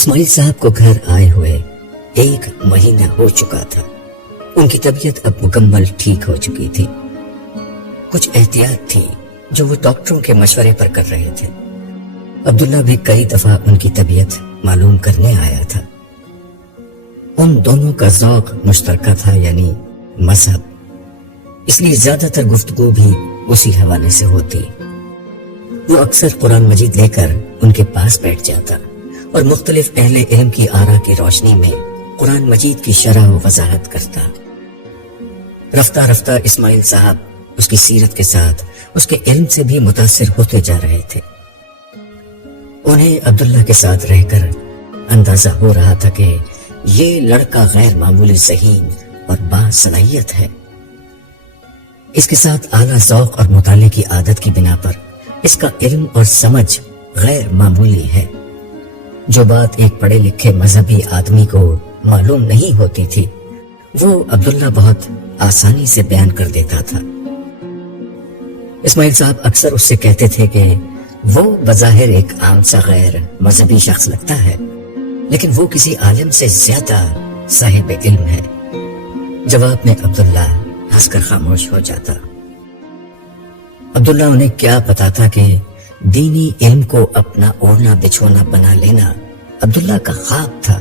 اسماعیل صاحب کو گھر آئے ہوئے 1 مہینہ ہو چکا تھا۔ ان کی طبیعت اب مکمل ٹھیک ہو چکی تھی۔ کچھ احتیاط تھی جو وہ ڈاکٹروں کے مشورے پر کر رہے تھے۔ عبداللہ بھی کئی دفعہ ان کی طبیعت معلوم کرنے آیا تھا۔ ان دونوں کا ذوق مشترکہ تھا، یعنی مذہب، اس لیے زیادہ تر گفتگو بھی اسی حوالے سے ہوتی۔ وہ اکثر قرآن مجید لے کر ان کے پاس بیٹھ جاتا اور مختلف اہل علم کی آراء کی روشنی میں قرآن مجید کی شرح و وضاحت کرتا۔ رفتہ رفتہ اسماعیل صاحب اس کی سیرت کے ساتھ اس کے علم سے بھی متاثر ہوتے جا رہے تھے۔ انہیں عبداللہ کے ساتھ رہ کر اندازہ ہو رہا تھا کہ یہ لڑکا غیر معمولی ذہین اور باصلاحیت ہے۔ اس کے ساتھ اعلیٰ ذوق اور مطالعے کی عادت کی بنا پر اس کا علم اور سمجھ غیر معمولی ہے۔ جو بات ایک پڑھے لکھے مذہبی آدمی کو معلوم نہیں ہوتی تھی، وہ عبداللہ بہت آسانی سے بیان کر دیتا تھا۔ اسماعیل صاحب اکثر اس سے کہتے تھے کہ وہ بظاہر ایک عام سا غیر مذہبی شخص لگتا ہے، لیکن وہ کسی عالم سے زیادہ صاحب علم ہے۔ جواب میں عبداللہ ہنس کر خاموش ہو جاتا۔ عبداللہ انہیں کیا پتا تھا کہ دینی علم کو اپنا اوڑھنا بچھونا بنا لینا عبداللہ کا خواب تھا،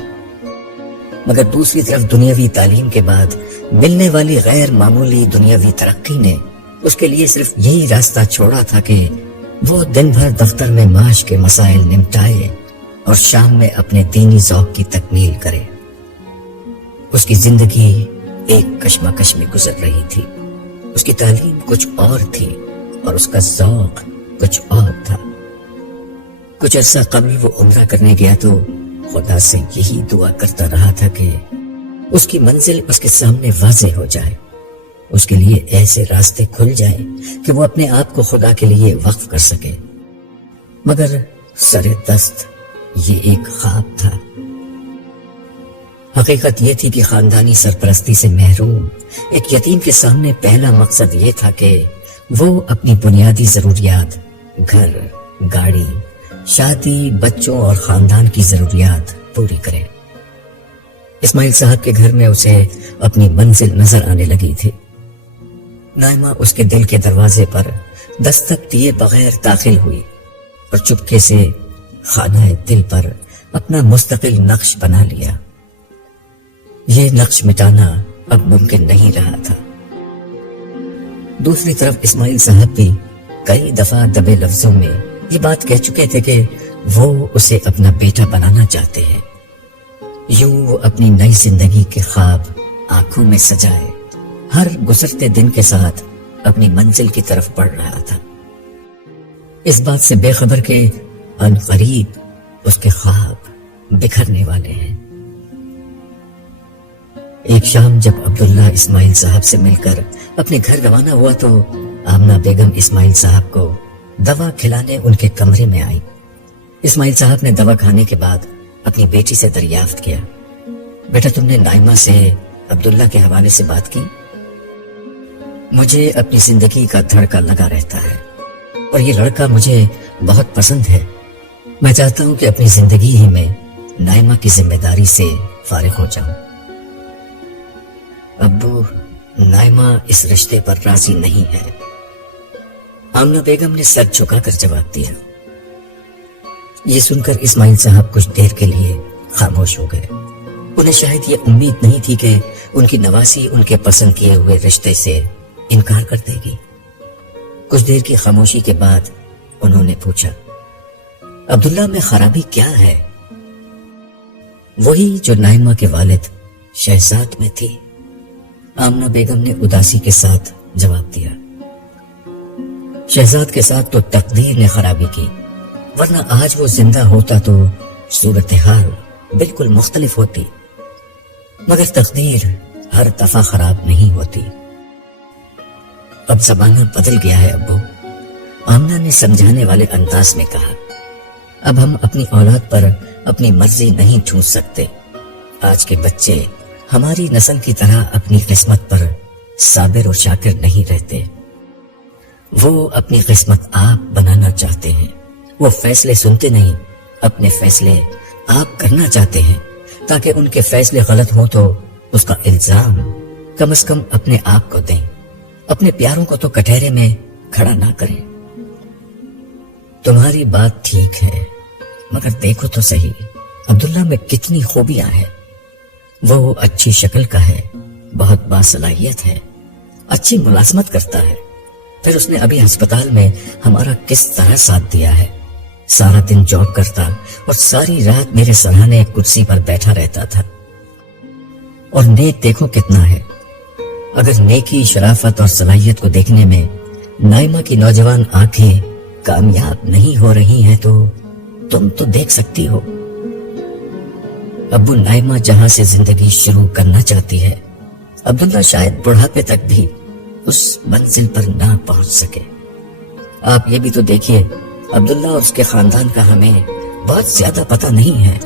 مگر دوسری طرف دنیاوی تعلیم کے بعد ملنے والی غیر معمولی دنیاوی ترقی نے اس کے لیے صرف یہی راستہ چھوڑا تھا کہ وہ دن بھر دفتر میں معاش کے مسائل نمٹائے اور شام میں اپنے دینی ذوق کی تکمیل کرے۔ اس کی زندگی ایک کشمکش میں گزر رہی تھی۔ اس کی تعلیم کچھ اور تھی اور اس کا ذوق کچھ اور تھا۔ کچھ عرصہ قبل وہ عمرہ کرنے گیا تو خدا سے یہی دعا کرتا رہا تھا کہ اس کی منزل اس کے سامنے واضح ہو جائے، اس کے لیے ایسے راستے کھل جائیں کہ وہ اپنے آپ کو خدا کے لیے وقف کر سکے، مگر سر دست یہ ایک خواب تھا۔ حقیقت یہ تھی کہ خاندانی سرپرستی سے محروم ایک یتیم کے سامنے پہلا مقصد یہ تھا کہ وہ اپنی بنیادی ضروریات، گھر، گاڑی، شادی، بچوں اور خاندان کی ضروریات پوری کرے۔ اسماعیل صاحب کے گھر میں اسے اپنی منزل نظر آنے لگی تھی۔ نائمہ اس کے دل کے دروازے پر دستک دیے بغیر داخل ہوئی اور چپکے سے خانہ دل پر اپنا مستقل نقش بنا لیا۔ یہ نقش مٹانا اب ممکن نہیں رہا تھا۔ دوسری طرف اسماعیل صاحب بھی کئی دفعہ دبے لفظوں میں یہ بات کہہ چکے تھے کہ وہ اسے اپنا بیٹا بنانا چاہتے ہیں۔ یوں وہ اپنی نئی زندگی کے خواب آنکھوں میں سجائے ہر گزرتے دن کے ساتھ اپنی منزل کی طرف بڑھ رہا تھا، اس بات سے بے خبر کہ ان قریب اس کے خواب بکھرنے والے ہیں۔ ایک شام جب عبداللہ اسماعیل صاحب سے مل کر اپنے گھر روانہ ہوا تو آمنہ بیگم اسماعیل صاحب کو دوا کھلانے ان کے کمرے میں آئی۔ اسماعیل صاحب نے دوا کھانے کے بعد اپنی بیٹی سے دریافت کیا، بیٹا تم نے نائمہ سے عبداللہ کے حوالے سے بات کی؟ مجھے اپنی زندگی کا دھڑکا لگا رہتا ہے اور یہ لڑکا مجھے بہت پسند ہے۔ میں چاہتا ہوں کہ اپنی زندگی ہی میں نائمہ کی ذمہ داری سے فارغ ہو جاؤں۔ ابو، نائمہ اس رشتے پر راضی نہیں ہے، آمنہ بیگم نے سر جھکا کر جواب دیا۔ یہ سن کر اسماعیل صاحب کچھ دیر کے لیے خاموش ہو گئے۔ انہیں شاید یہ امید نہیں تھی کہ ان کی نواسی ان کے پسند کیے ہوئے رشتے سے انکار کر دے گی۔ کچھ دیر کی خاموشی کے بعد انہوں نے پوچھا، عبداللہ میں خرابی کیا ہے؟ وہی جو نائمہ کے والد شہزاد میں تھی، آمنہ بیگم نے اداسی کے ساتھ جواب دیا۔ شہزاد کے ساتھ تو تقدیر نے خرابی کی، ورنہ آج وہ زندہ ہوتا تو صورتحال بالکل مختلف ہوتی، مگر تقدیر ہر دفعہ خراب نہیں ہوتی۔ اب زمانہ بدل گیا ہے ابو، آمنہ نے سمجھانے والے انداز میں کہا۔ اب ہم اپنی اولاد پر اپنی مرضی نہیں ٹھونس سکتے۔ آج کے بچے ہماری نسل کی طرح اپنی قسمت پر صابر اور شاکر نہیں رہتے، وہ اپنی قسمت آپ بنانا چاہتے ہیں۔ وہ فیصلے سنتے نہیں، اپنے فیصلے آپ کرنا چاہتے ہیں تاکہ ان کے فیصلے غلط ہوں تو اس کا الزام کم از کم اپنے آپ کو دیں، اپنے پیاروں کو تو کٹہرے میں کھڑا نہ کریں۔ تمہاری بات ٹھیک ہے، مگر دیکھو تو صحیح عبداللہ میں کتنی خوبیاں ہیں۔ وہ اچھی شکل کا ہے، بہت باصلاحیت ہے، اچھی ملازمت کرتا ہے، پھر اس نے ابھی ہسپتال میں ہمارا کس طرح ساتھ دیا ہے، سارا دن جاب کرتا اور ساری رات میرے سرہانے کرسی پر بیٹھا رہتا تھا۔ اور نیک دیکھو کتنا ہے۔ اگر نیکی، شرافت اور صلاحیت کو دیکھنے میں نائمہ کی نوجوان آنکھیں کامیاب نہیں ہو رہی ہیں تو تم تو دیکھ سکتی ہو۔ ابو نائمہ جہاں سے زندگی شروع کرنا چاہتی ہے، عبداللہ شاید بڑھاپے تک بھی اس منزل پر نہ پہنچ سکے۔ آپ یہ بھی تو دیکھیے، عبداللہ اور اس کے خاندان کا ہمیں بہت زیادہ پتہ نہیں ہے۔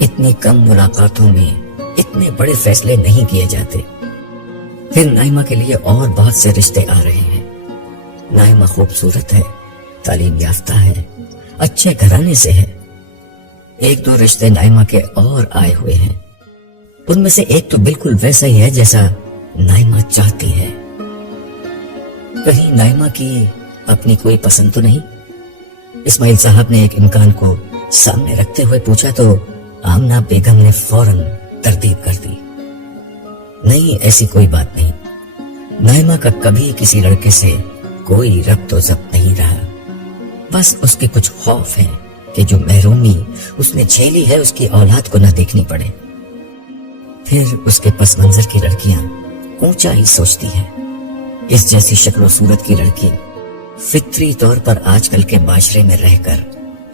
اتنی کم ملاقاتوں میں اتنے بڑے فیصلے نہیں کیے جاتے۔ پھر نائمہ کے لیے اور بہت سے رشتے آ رہے ہیں۔ نائمہ خوبصورت ہے، تعلیم یافتہ ہے، اچھے گھرانے سے ہے۔ ایک دو رشتے نائمہ کے اور آئے ہوئے ہیں، ان میں سے ایک تو بالکل ویسا ہی ہے جیسا نائمہ چاہتی ہے۔ کہیں نائمہ کی اپنی کوئی پسند تو نہیں؟ اسماعیل صاحب نے ایک امکان کو سامنے رکھتے ہوئے پوچھا تو آمنہ بیگم نے فوراً تردید کر دی۔ نہیں، ایسی کوئی بات نہیں۔ نائمہ کا کبھی کسی لڑکے سے کوئی ربط و ضبط نہیں رہا، بس اس کے کچھ خوف ہیں کہ جو محرومی اس نے جھیلی ہے اس کی اولاد کو نہ دیکھنی پڑے۔ پھر اس کے پس منظر کی لڑکیاں اونچا ہی سوچتی ہیں۔ اس جیسی شکل و صورت کی لڑکی فطری طور پر آج کل کے معاشرے میں رہ کر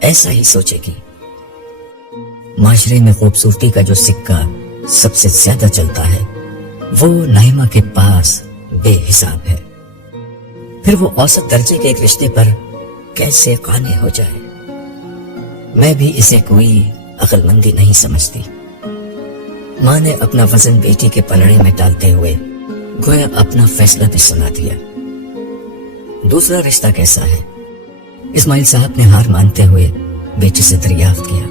ایسا ہی سوچے گی۔ معاشرے میں خوبصورتی کا جو سکہ سب سے زیادہ چلتا ہے وہ نائمہ کے پاس بے حساب ہے۔ پھر وہ اوسط درجے کے ایک رشتے پر کیسے قانع ہو جائے؟ میں بھی اسے کوئی عقل مندی نہیں سمجھتی۔ ماں نے اپنا وزن بیٹی کے پلڑے میں ڈالتے ہوئے گویا اپنا فیصلہ بھی سنا دیا۔ دوسرا رشتہ کیسا ہے؟ اسماعیل صاحب نے ہار مانتے ہوئے بیٹی سے دریافت کیا۔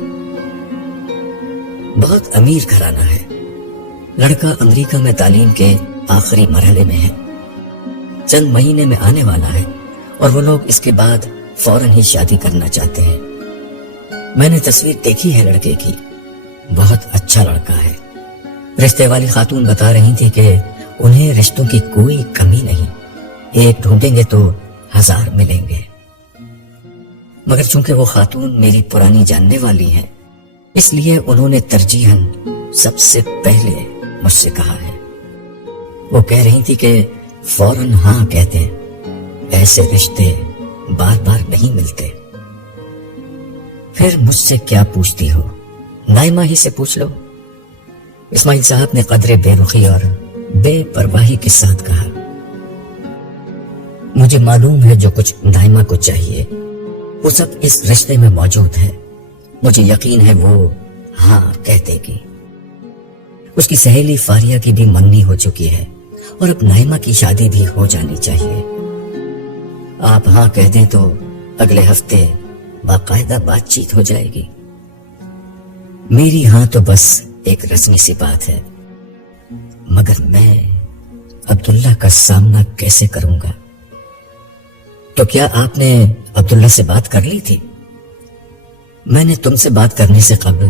بہت امیر گھرانہ ہے، لڑکا امریکہ میں تعلیم کے آخری مرحلے میں ہے، چند مہینے میں آنے والا ہے، اور وہ لوگ اس کے بعد فوراً ہی شادی کرنا چاہتے ہیں۔ میں نے تصویر دیکھی ہے لڑکے کی، بہت اچھا لڑکا ہے۔ رشتے والی خاتون بتا رہی تھی کہ انہیں رشتوں کی کوئی کمی نہیں، ایک ڈھونڈیں گے تو 1000 ملیں گے۔ مگر چونکہ وہ خاتون میری پرانی جاننے والی ہے، اس لیے انہوں نے ترجیحاً سب سے پہلے مجھ سے کہا ہے۔ وہ کہہ رہی تھی کہ فوراً ہاں کہتے، ایسے رشتے بار بار نہیں ملتے۔ پھر مجھ سے کیا پوچھتی ہو؟ نائمہ ہی سے پوچھ لو۔ اسماعیل صاحب نے قدرے بے رخی اور بے پرواہی کے ساتھ کہا، مجھے معلوم ہے جو کچھ نائمہ کو چاہیے وہ سب اس رشتے میں موجود ہے۔ مجھے یقین ہے وہ ہاں کہہ دے گی۔ اس کی سہیلی فاریہ کی بھی منگنی ہو چکی ہے اور اب نائمہ کی شادی بھی ہو جانی چاہیے۔ آپ ہاں کہہ دیں تو اگلے ہفتے باقاعدہ بات چیت ہو جائے گی۔ میری ہاں تو بس ایک رسمی سی بات ہے، مگر میں عبداللہ کا سامنا کیسے کروں گا؟ تو کیا آپ نے عبداللہ سے بات کر لی تھی؟ میں نے تم سے بات کرنے سے قبل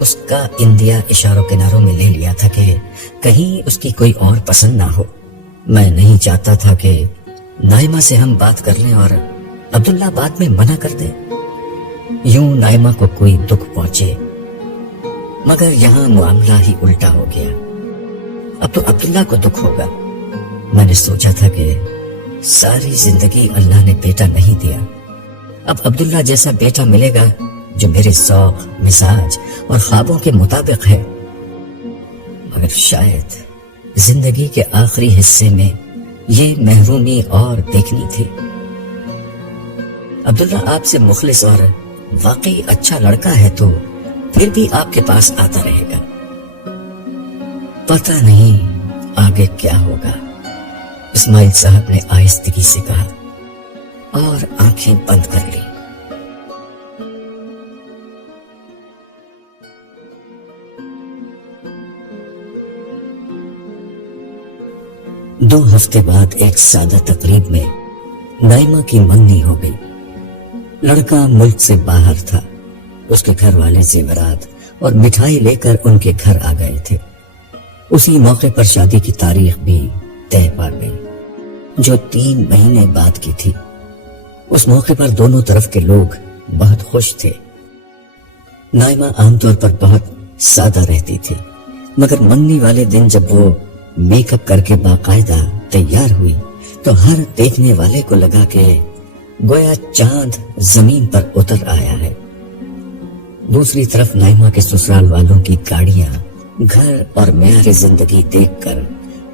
اس کا اندیا اشاروں کناروں میں لے لیا تھا کہ کہیں اس کی کوئی اور پسند نہ ہو۔ میں نہیں چاہتا تھا کہ نائمہ سے ہم بات کر لیں اور عبداللہ بعد میں منع کر دے، یوں نائمہ کو کوئی دکھ پہنچے۔ مگر یہاں معاملہ ہی الٹا ہو گیا، اب تو عبداللہ کو دکھ ہوگا۔ میں نے سوچا تھا کہ ساری زندگی اللہ نے بیٹا نہیں دیا، اب عبداللہ جیسا بیٹا ملے گا جو میرے ذوق، مزاج اور خوابوں کے مطابق ہے۔ مگر شاید زندگی کے آخری حصے میں یہ محرومی اور دیکھنی تھی۔ عبداللہ آپ سے مخلص اور واقعی اچھا لڑکا ہے تو پھر بھی آپ کے پاس آتا رہے گا۔ پتہ نہیں آگے کیا ہوگا، اسماعیل صاحب نے آہستگی سے کہا اور آنکھیں بند کر لی۔ 2 ہفتے بعد ایک سادہ تقریب میں نائمہ کی منگنی ہو گئی. لڑکا ملک سے باہر تھا. اس کے گھر والے زیورات اور مٹھائی لے کر ان کے گھر آ گئے تھے. اسی موقع پر شادی کی تاریخ بھی طے پا گئی جو 3 مہینے بعد کی تھی. اس موقع پر دونوں طرف کے لوگ بہت خوش تھے. نائمہ عام طور پر بہت سادہ رہتی تھی، مگر منگنی والے دن جب وہ میک اپ کر کے باقاعدہ تیار ہوئی تو ہر دیکھنے والے کو لگا کہ گویا چاند زمین پر اتر آیا ہے. دوسری طرف نائمہ کے سسرال والوں کی گاڑیاں، گھر اور معیار زندگی دیکھ کر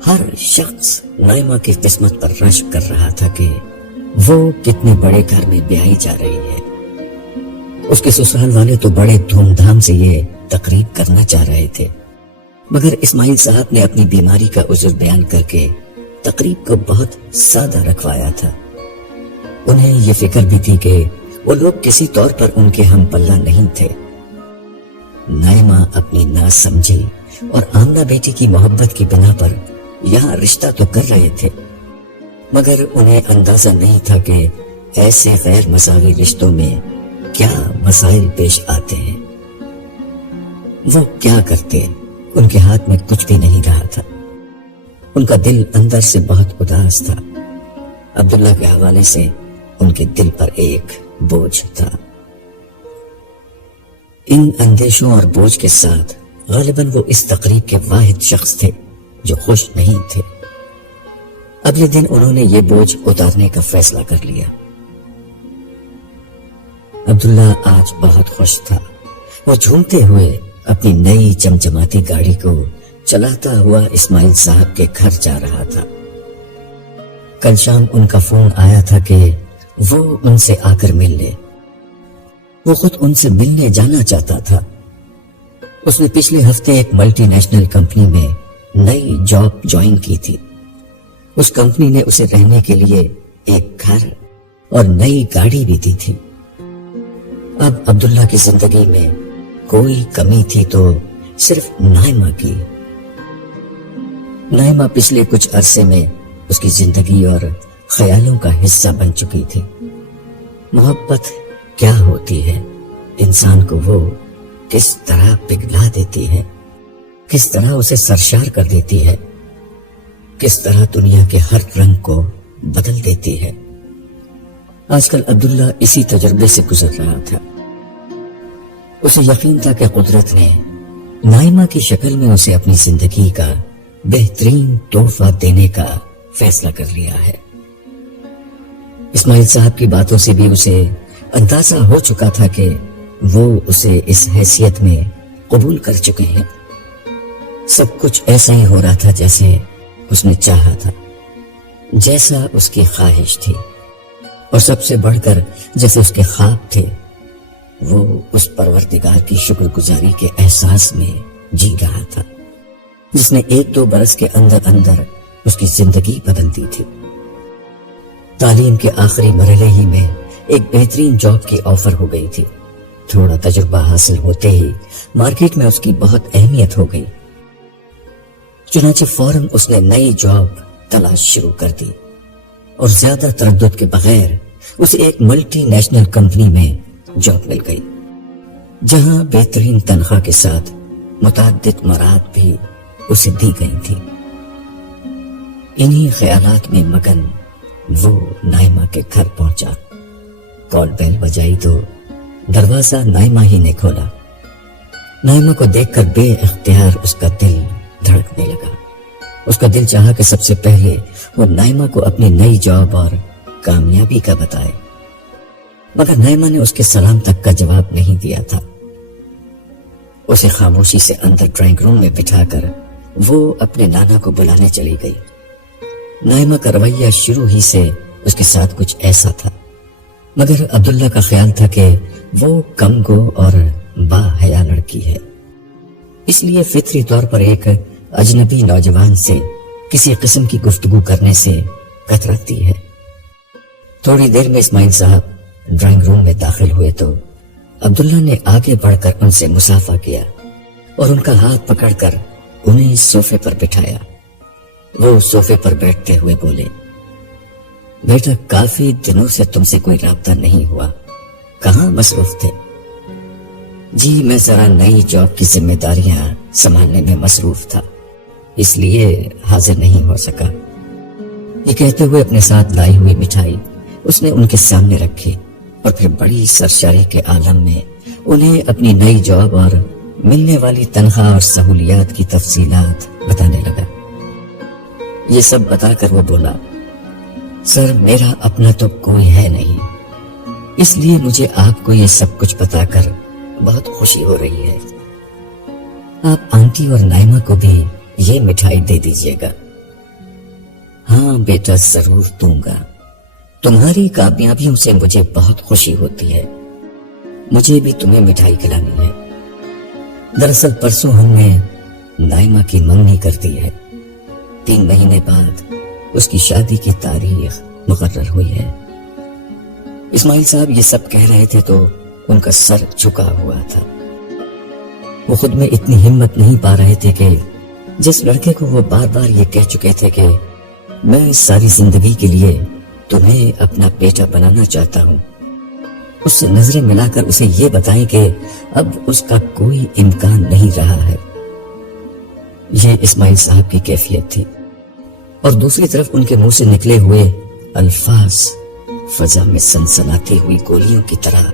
ہر شخص نائمہ کی قسمت پر رشک کر رہا تھا کہ وہ کتنے بڑے گھر میں بیاہی جا رہی ہے. اس کے سسرال والے تو بڑے دھوم دھام سے یہ تقریب کرنا چاہ رہے تھے، مگر اسماعیل صاحب نے اپنی بیماری کا عذر بیان کر کے تقریب کو بہت سادہ رکھوایا تھا. انہیں یہ فکر بھی تھی کہ وہ لوگ کسی طور پر ان کے ہم پلہ نہیں تھے. نائمہ اپنی نا سمجھی اور آمنہ بیٹی کی محبت کی بنا پر یہاں رشتہ تو کر رہے تھے، مگر انہیں اندازہ نہیں تھا کہ ایسے غیر مساوی رشتوں میں کیا مسائل پیش آتے ہیں. وہ کیا کرتے، ان کے ہاتھ میں کچھ بھی نہیں رہا تھا. ان کا دل اندر سے بہت اداس تھا. عبداللہ کے حوالے سے ان کے دل پر ایک بوجھ تھا. ان اندیشوں اور بوجھ کے ساتھ غالباً وہ اس تقریب کے واحد شخص تھے جو خوش نہیں تھے. اگلے دن انہوں نے یہ بوجھ اتارنے کا فیصلہ کر لیا. عبداللہ آج بہت خوش تھا. وہ جھومتے ہوئے اپنی نئی چمچماتی گاڑی کو چلاتا ہوا اسماعیل صاحب کے گھر جا رہا تھا. کل شام ان کا فون آیا تھا کہ وہ ان سے آ کر مل لے. وہ خود ان سے ملنے جانا چاہتا تھا. اس نے پچھلے ہفتے ایک ملٹی نیشنل کمپنی میں نئی جاب جوائن کی تھی. اس کمپنی نے اسے رہنے کے لیے ایک گھر اور نئی گاڑی بھی دی تھی. اب عبداللہ کی زندگی میں کوئی کمی تھی تو صرف نائمہ کی. نائمہ پچھلے کچھ عرصے میں اس کی زندگی اور خیالوں کا حصہ بن چکی تھی. محبت کیا ہوتی ہے، انسان کو وہ کس طرح پگھلا دیتی ہے، کس طرح اسے سرشار کر دیتی ہے، کس طرح دنیا کے ہر رنگ کو بدل دیتی ہے. آج کل عبداللہ اسی تجربے سے گزر رہا تھا. اسے یقین تھا کہ قدرت نے نائمہ کی شکل میں اسے اپنی زندگی کا بہترین تحفہ دینے کا فیصلہ کر لیا ہے. اسماعیل صاحب کی باتوں سے بھی اسے اندازہ ہو چکا تھا کہ وہ اسے اس حیثیت میں قبول کر چکے ہیں. سب کچھ ایسا ہی ہو رہا تھا جیسے اس نے چاہا تھا، جیسا اس کی خواہش تھی، اور سب سے بڑھ کر جیسے اس کے خواب تھے. وہ اس پروردگار کی شکر گزاری کے احساس میں جی رہا تھا جس نے 1-2 برس کے اندر اندر اس کی زندگی بدل دی تھی. تعلیم کے آخری مرحلے ہی میں ایک بہترین جاب کی آفر ہو گئی تھی. تھوڑا تجربہ حاصل ہوتے ہی مارکیٹ میں اس کی بہت اہمیت ہو گئی. چنانچہ فوراً اس نے نئی جاب تلاش شروع کر دی اور زیادہ تردد کے بغیر اسے ایک ملٹی نیشنل کمپنی میں جاب مل گئی، جہاں بہترین تنخواہ کے ساتھ متعدد مراد بھی اسے دی گئی تھی. انہی خیالات میں مگن وہ نائمہ کے گھر پہنچا. کال بیل بجائی تو دروازہ نائمہ ہی نے کھولا. نائمہ کو دیکھ کر بے اختیار اس کا دل دھڑکنے لگا. اس کا دل چاہا کہ سب سے پہلے وہ نائمہ کو اپنی نئی جاب اور کامیابی کا بتائے، مگر نائمہ نے اس کے سلام تک کا جواب نہیں دیا تھا. اسے خاموشی سے اندر ڈرائنگ روم میں بٹھا کر وہ اپنے نانا کو بلانے چلی گئی. نائمہ کا رویہ شروع ہی سے اس کے ساتھ کچھ ایسا تھا، مگر عبداللہ کا خیال تھا کہ وہ کم گو اور با حیا لڑکی ہے، اس لیے فطری طور پر ایک اجنبی نوجوان سے کسی قسم کی گفتگو کرنے سے کتراتی ہے. تھوڑی دیر میں اسماعیل صاحب ڈرائنگ روم میں داخل ہوئے تو عبداللہ نے آگے بڑھ کر ان سے مصافحہ کیا اور ان کا ہاتھ پکڑ کر انہیں صوفے پر بٹھایا. وہ صوفے پر بیٹھتے ہوئے بولے، بیٹا کافی دنوں سے تم سے کوئی رابطہ نہیں ہوا، کہاں مصروف تھے؟ جی میں ذرا نئی جاب کی ذمہ داریاں سنبھالنے میں مصروف تھا، اس لیے حاضر نہیں ہو سکا۔ یہ کہتے ہوئے اپنے ساتھ لائی ہوئی مٹھائی اس نے ان کے سامنے رکھی اور پھر بڑی سرشاری کے عالم میں انہیں اپنی نئی جاب اور ملنے والی تنخواہ اور سہولیات کی تفصیلات بتانے لگا۔ یہ سب بتا کر وہ بولا، سر میرا اپنا تو کوئی ہے نہیں، اس لیے مجھے آپ کو یہ سب کچھ بتا کر بہت خوشی ہو رہی ہے۔ آپ آنٹی اور نائمہ کو بھی یہ مٹھائی دے دیجیے گا۔ ہاں بیٹا ضرور دوں گا، تمہاری کامیابیوں سے مجھے بہت خوشی ہوتی ہے، مجھے بھی تمہیں مٹھائی کھلانی ہے۔ دراصل پرسوں ہم نے نائمہ کی منگنی کر دی ہے، 3 مہینے بعد اس کی شادی کی تاریخ مقرر ہوئی ہے۔ اسماعیل صاحب یہ سب کہہ رہے تھے تو ان کا سر جھکا ہوا تھا۔ وہ خود میں اتنی ہمت نہیں پا رہے تھے کہ جس لڑکے کو وہ بار بار یہ کہہ چکے تھے کہ میں ساری زندگی کے لیے تمہیں اپنا بیٹا بنانا چاہتا ہوں، اس سے نظریں ملا کر اسے یہ بتائیں کہ اب اس کا کوئی امکان نہیں رہا ہے۔ یہ اسماعیل صاحب کی کیفیت تھی، اور دوسری طرف ان کے منہ سے نکلے ہوئے الفاظ فضا میں سنسناتی ہوئی گولیوں کی طرح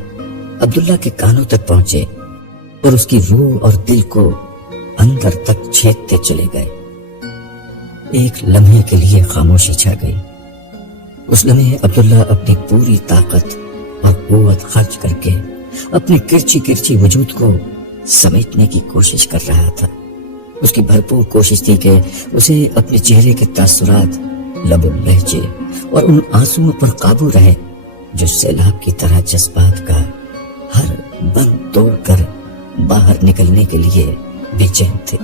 عبداللہ کے کانوں تک پہنچے اور اس کی روح اور دل کو اندر تک چھیدتے چلے گئے۔ ایک لمحے کے لیے خاموشی چھا گئی۔ اس لمحے عبداللہ اپنی پوری طاقت اور قوت خرچ کر کے اپنے کرچی کرچی وجود کو سمیٹنے کی کوشش کر رہا تھا۔ اس کی بھرپور کوشش تھی کہ اسے اپنے چہرے کے تاثرات، لب و لہجے اور ان آنسوؤں پر قابو رہے جو سیلاب کی طرح جذبات کا ہر بند توڑ کر باہر نکلنے کے لیے بے چین تھے۔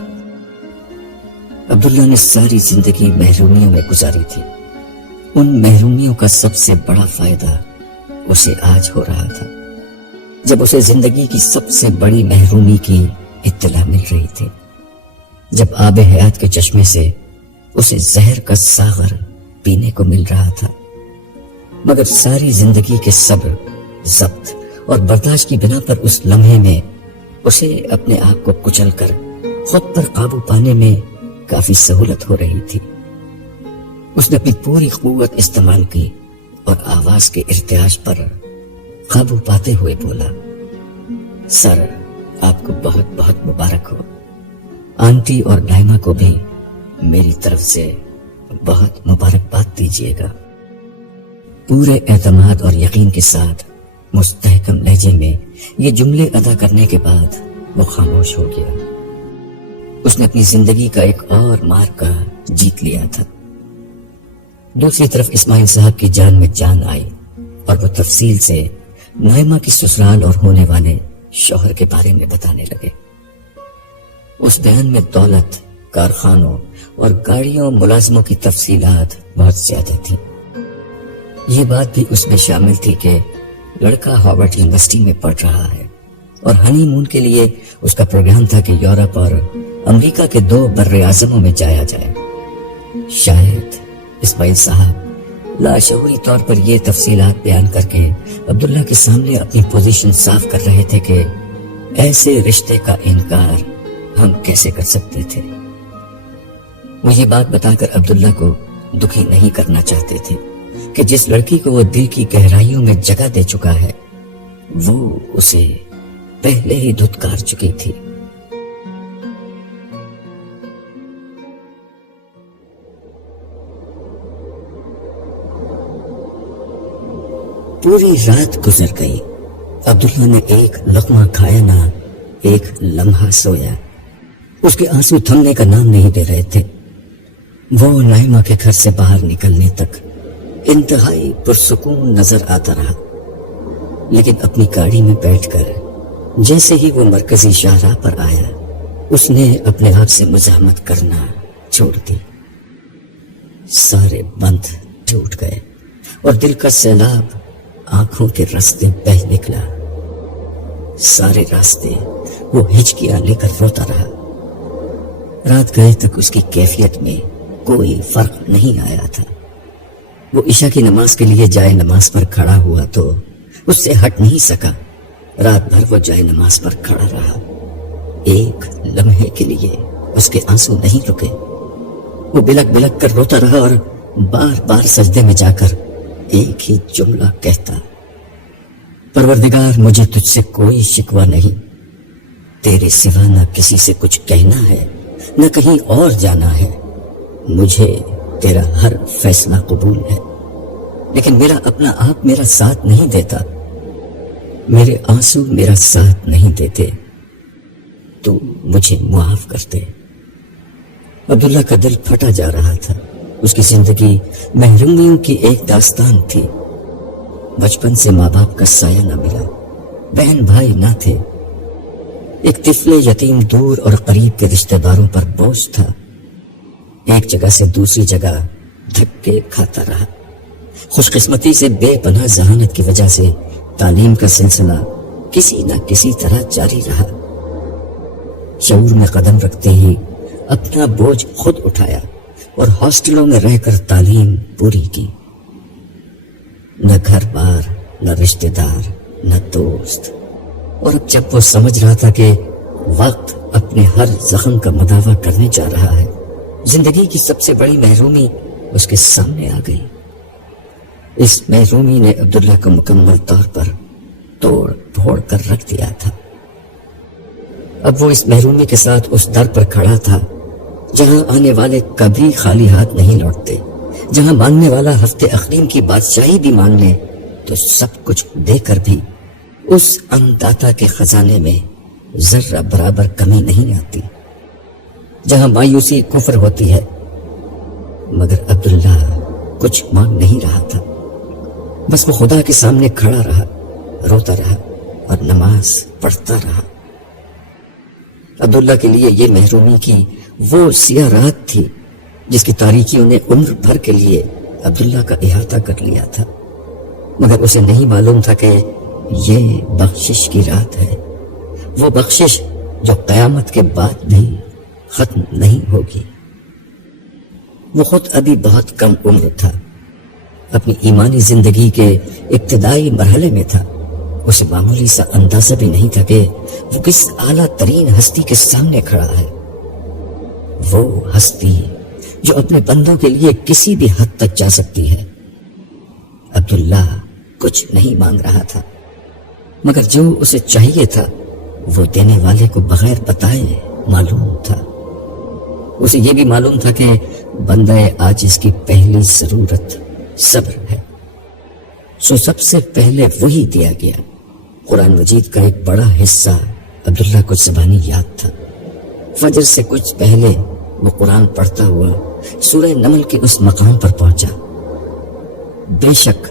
عبداللہ نے ساری زندگی محرومیوں میں گزاری تھی، ان محرومیوں کا سب سے بڑا فائدہ اسے آج ہو رہا تھا، جب اسے زندگی کی سب سے بڑی محرومی کی اطلاع مل رہی تھی، جب آب حیات کے چشمے سے اسے زہر کا ساغر پینے کو مل رہا تھا۔ مگر ساری زندگی کے صبر، ضبط اور برداشت کی بنا پر اس لمحے میں اسے اپنے آپ کو کچل کر خود پر قابو پانے میں کافی سہولت ہو رہی تھی۔ اس نے اپنی پوری قوت استعمال کی اور آواز کے ارتعاش پر قابو پاتے ہوئے بولا، سر آپ کو بہت بہت مبارک ہو، آنٹی اور نائمہ کو بھی میری طرف سے بہت مبارکباد دیجیے گا۔ پورے اعتماد اور یقین کے ساتھ مستحکم لہجے میں یہ جملے ادا کرنے کے بعد وہ خاموش ہو گیا۔ اس نے اپنی زندگی کا ایک اور معرکہ جیت لیا تھا۔ دوسری طرف اسماعیل صاحب کی جان میں جان آئی اور وہ تفصیل سے نائمہ کی سسرال اور ہونے والے شوہر کے بارے میں بتانے لگے۔ اس بیان میں دولت، کارخانوں اور گاڑیوں ملازموں کی تفصیلات بہت زیادہ تھی۔ یہ بات بھی اس میں شامل تھی کہ لڑکا ہارورڈ یونیورسٹی میں پڑھ رہا ہے اور ہنی مون کے لیے اس کا پروگرام تھا کہ یورپ اور امریکہ کے 2 بر اعظموں میں جایا جائے۔ شاید اسماعیل صاحب لاشعوری طور پر یہ تفصیلات بیان کر کے عبداللہ کے سامنے اپنی پوزیشن صاف کر رہے تھے کہ ایسے رشتے کا انکار ہم کیسے کر سکتے تھے۔ وہ یہ بات بتا کر عبداللہ کو دکھی نہیں کرنا چاہتے تھے کہ جس لڑکی کو وہ دل کی گہرائیوں میں جگہ دے چکا ہے وہ اسے پہلے ہی دھتکار چکی تھی۔ پوری رات گزر گئی، عبداللہ نے ایک لقمہ کھایا نہ ایک لمحہ سویا۔ اس کے آنسو تھمنے کا نام نہیں دے رہے تھے۔ وہ نائمہ کے گھر سے باہر نکلنے تک انتہائی پرسکون نظر آتا رہا، لیکن اپنی گاڑی میں بیٹھ کر جیسے ہی وہ مرکزی شاہراہ پر آیا اس نے اپنے آپ سے مزاحمت کرنا چھوڑ دی۔ سارے بند ٹوٹ گئے اور دل کا سیلاب آنکھوں کے راستے بہہ نکلا۔ سارے راستے وہ ہچکیاں لے کر روتا رہا۔ رات گئے تک اس کی کیفیت میں کوئی فرق نہیں آیا تھا۔ وہ عشاء کی نماز کے لیے جائے نماز پر کھڑا ہوا تو اس سے ہٹ نہیں سکا۔ رات بھر وہ جائے نماز پر کھڑا رہا۔ ایک لمحے کے لیے اس کے آنسو نہیں رکے۔ وہ بلک بلک کر روتا رہا اور بار بار سجدے میں جا کر ایک ہی جملہ کہتا، پروردگار مجھے تجھ سے کوئی شکوہ نہیں، تیرے سوا نہ کسی سے کچھ کہنا ہے نہ کہیں اور جانا ہے، مجھے تیرا ہر فیصلہ قبول ہے، لیکن میرا اپنا آپ میرا ساتھ نہیں دیتا، میرے آنسو میرا ساتھ نہیں دیتے، تو مجھے معاف کر دے۔ عبداللہ کا دل پھٹا جا رہا تھا۔ اس کی زندگی محرومیوں کی ایک داستان تھی۔ بچپن سے ماں باپ کا سایہ نہ ملا، بہن بھائی نہ تھے، ایک طفل یتیم دور اور قریب کے رشتہ داروں پر بوجھ تھا، ایک جگہ سے دوسری جگہ دھکے کھاتا رہا۔ خوش قسمتی سے بے پناہ ذہانت کی وجہ سے تعلیم کا سلسلہ کسی نہ کسی طرح جاری رہا۔ شعور میں قدم رکھتے ہی اپنا بوجھ خود اٹھایا اور ہاسٹلوں میں رہ کر تعلیم پوری کی۔ نہ گھر بار، نہ رشتہ دار، نہ دوست، اور اب جب وہ سمجھ رہا تھا کہ وقت اپنے ہر زخم کا مداوع کرنے جا رہا ہے، زندگی کی سب سے بڑی محرومی اس کے سامنے آ گئی۔ اس محرومی نے عبداللہ کو مکمل طور پر توڑ پھوڑ کر رکھ دیا تھا۔ اب وہ اس محرومی کے ساتھ اس در پر کھڑا تھا جہاں آنے والے کبھی خالی ہاتھ نہیں لوٹتے، جہاں ماننے والا ہفتے اقلیم کی بادشاہی بھی مان لے تو سب کچھ دے کر بھی اس انداتا کے خزانے میں ذرہ برابر کمی نہیں آتی، جہاں مایوسی کفر ہوتی ہے۔ مگر عبداللہ کچھ مانگ نہیں رہا تھا، بس وہ خدا کے سامنے کھڑا رہا، روتا رہا اور نماز پڑھتا رہا۔ عبداللہ کے لیے یہ محرومی کی وہ سیاہ رات تھی جس کی تاریکیوں نے عمر بھر کے لیے عبداللہ کا احاطہ کر لیا تھا، مگر اسے نہیں معلوم تھا کہ یہ بخشش کی رات ہے، وہ بخشش جو قیامت کے بعد بھی ختم نہیں ہوگی۔ وہ خود ابھی بہت کم عمر تھا، اپنی ایمانی زندگی کے ابتدائی مرحلے میں تھا۔ اسے معمولی سا اندازہ بھی نہیں تھا کہ وہ کس اعلیٰ ترین ہستی کے سامنے کھڑا ہے، وہ ہستی جو اپنے بندوں کے لیے کسی بھی حد تک جا سکتی ہے۔ عبداللہ کچھ نہیں مانگ رہا تھا، مگر جو اسے چاہیے تھا وہ دینے والے کو بغیر بتائے معلوم تھا۔ اسے یہ بھی معلوم تھا کہ بندہ عاجز کی پہلی ضرورت صبر ہے، سو سب سے پہلے وہی دیا گیا۔ قرآن مجید کا ایک بڑا حصہ عبداللہ کو زبانی یاد تھا۔ فجر سے کچھ پہلے وہ قرآن پڑھتا ہوا سورہ نمل کے اس مقام پر پہنچا، بے شک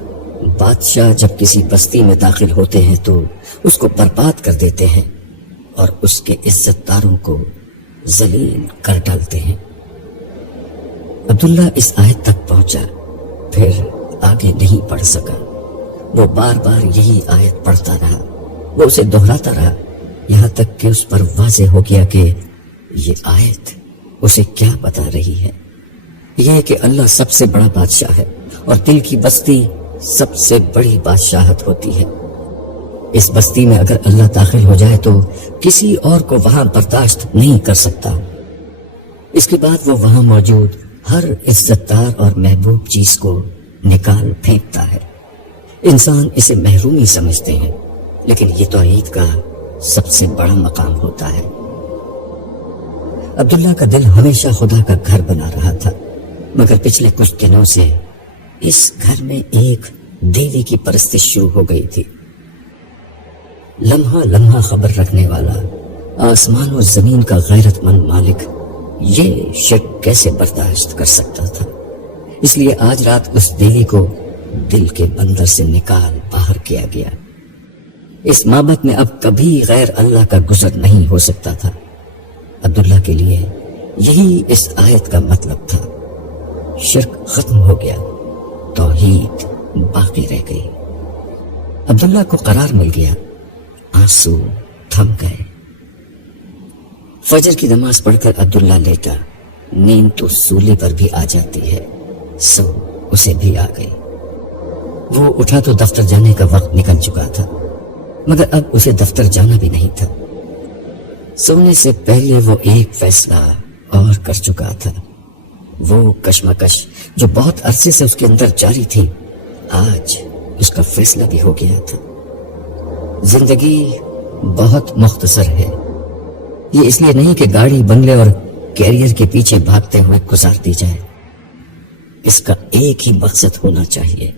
بادشاہ جب کسی بستی میں داخل ہوتے ہیں تو اس کو برباد کر دیتے ہیں اور اس کے عزت داروں کو ذلیل کر ڈالتے ہیں۔ عبداللہ اس آیت تک پہنچا، پھر آگے نہیں پڑھ سکا۔ وہ بار بار یہی آیت پڑھتا رہا، وہ اسے دہراتا رہا، یہاں تک کہ اس پر واضح ہو گیا کہ یہ آیت اسے کیا بتا رہی ہے۔ یہ کہ اللہ سب سے بڑا بادشاہ ہے اور دل کی بستی سب سے بڑی بادشاہت ہوتی ہے۔ اس بستی میں اگر اللہ داخل ہو جائے تو کسی اور کو وہاں برداشت نہیں کر سکتا۔ اس کے بعد وہ وہاں موجود ہر عزت دار اور محبوب چیز کو نکال پھینکتا ہے۔ انسان اسے محرومی سمجھتے ہیں، لیکن یہ توحید کا سب سے بڑا مقام ہوتا ہے۔ عبداللہ کا دل ہمیشہ خدا کا گھر بنا رہا تھا، مگر پچھلے کچھ دنوں سے اس گھر میں ایک دیوی کی پرستش شروع ہو گئی تھی۔ لمحہ لمحہ خبر رکھنے والا آسمان و زمین کا غیرت مند مالک یہ شرک کیسے برداشت کر سکتا تھا؟ اس لیے آج رات اس دیوی کو دل کے بندر سے نکال باہر کیا گیا۔ اس معبد میں اب کبھی غیر اللہ کا گزر نہیں ہو سکتا تھا۔ عبداللہ کے لیے یہی اس آیت کا مطلب تھا۔ شرک ختم ہو گیا، توحید باقی رہ گئی۔ عبداللہ کو قرار مل گیا، آنسو تھم گئے۔ فجر کی نماز پڑھ کر عبداللہ لیٹا، نیند تو سولی پر بھی آ جاتی ہے، سو اسے بھی آ گئی۔ وہ اٹھا تو دفتر جانے کا وقت نکل چکا تھا، مگر اب اسے دفتر جانا بھی نہیں تھا۔ سونے سے پہلے وہ ایک فیصلہ اور کر چکا تھا۔ وہ کشمکش جو بہت عرصے سے اس کے اندر جاری تھی، آج اس کا فیصلہ بھی ہو گیا تھا۔ زندگی بہت مختصر ہے، یہ اس لیے نہیں کہ گاڑی، بنگلے اور کیریئر کے پیچھے بھاگتے ہوئے گزار دی جائے۔ اس کا ایک ہی مقصد ہونا چاہیے،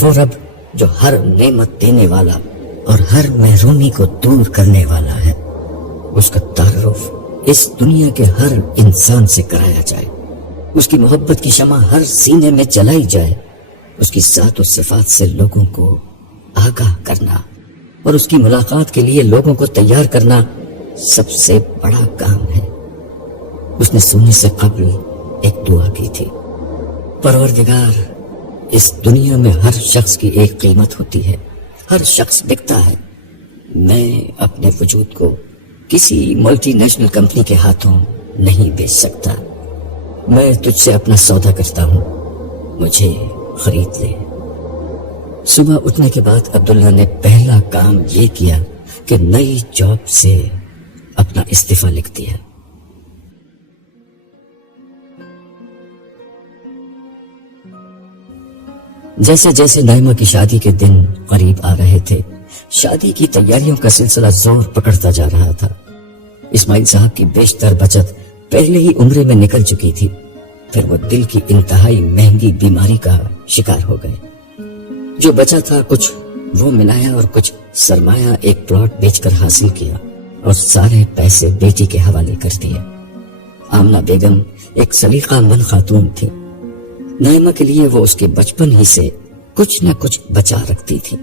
وہ رب جو ہر نعمت دینے والا اور ہر محرومی کو دور کرنے والا ہے، اس کا تعارف اس دنیا کے ہر انسان سے کرایا جائے، اس کی محبت کی شمع ہر سینے میں جلائی جائے، اس کی ذات و صفات سے لوگوں کو آگاہ کرنا اور اس کی ملاقات کے لیے لوگوں کو تیار کرنا سب سے بڑا کام ہے۔ اس نے سونے سے قبل ایک دعا کی تھی، پروردگار، اس دنیا میں ہر شخص کی ایک قیمت ہوتی ہے، ہر شخص بکتا ہے، میں اپنے وجود کو کسی ملٹی نیشنل کمپنی کے ہاتھوں نہیں بیچ سکتا، میں تجھ سے اپنا سودا کرتا ہوں، مجھے خرید لے۔ صبح اٹھنے کے بعد عبداللہ نے پہلا کام یہ کیا کہ نئی جاب سے اپنا استعفیٰ لکھ دیا۔ جیسے جیسے نائمہ کی شادی کے دن قریب آ رہے تھے، شادی کی تیاریوں کا سلسلہ زور پکڑتا جا رہا تھا۔ اسماعیل صاحب کی بیشتر بچت پہلے ہی عمرے میں نکل چکی تھی، پھر وہ دل کی انتہائی مہنگی بیماری کا شکار ہو گئے۔ جو بچا تھا کچھ وہ ملایا اور کچھ سرمایہ ایک پلاٹ بیچ کر حاصل کیا اور سارے پیسے بیٹی کے حوالے کر دیے۔ آمنہ بیگم ایک سلیقہ مند خاتون تھی، نائمہ کے لیے وہ اس کے بچپن ہی سے کچھ نہ کچھ بچا رکھتی تھی،